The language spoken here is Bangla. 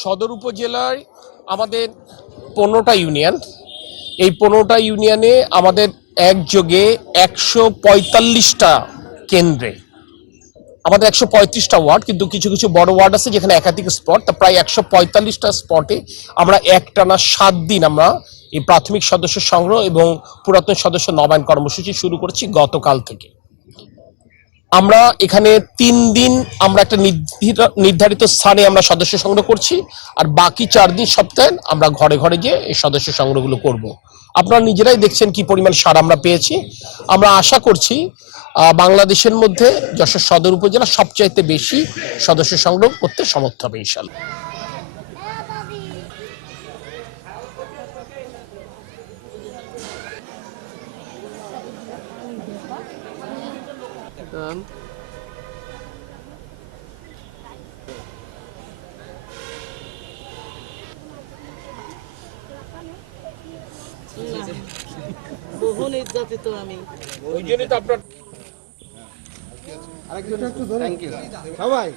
সদর উপজেলায় আমাদের পনেরোটা ইউনিয়ন। এই পনেরোটা ইউনিয়নে আমাদের একযোগে একশো পঁয়তাল্লিশটা কেন্দ্রে, আমাদের একশো পঁয়ত্রিশটা ওয়ার্ড, কিন্তু কিছু কিছু বড় ওয়ার্ড আছে যেখানে একাধিক স্পট, তা প্রায় একশো পঁয়তাল্লিশটা স্পটে আমরা একটানা সাত দিন আমরা এই প্রাথমিক সদস্য সংগ্রহ এবং পুরাতন সদস্য নবায়ন কর্মসূচি শুরু করেছি গতকাল থেকে। আমরা এখানে তিন দিন আমরা একটা নির্ধারিত- স্থানে আমরা সদস্য সংগ্রহ করছি আর বাকি চার দিন সপ্তাহে আমরা ঘরে ঘরে গিয়ে এই সদস্য সংগ্রহগুলো করব। আপনারা নিজেরাই দেখছেন কি পরিমাণ সার আমরা পেয়েছি। আমরা আশা করছি বাংলাদেশের মধ্যে যশোর সদর উপজেলা সবচাইতে বেশি সদস্য সংগ্রহ করতে সমর্থ হবে ইনশাল্লাহ বহু নির্যাতিত আমি ওই জন্যই তো আপনার সবাই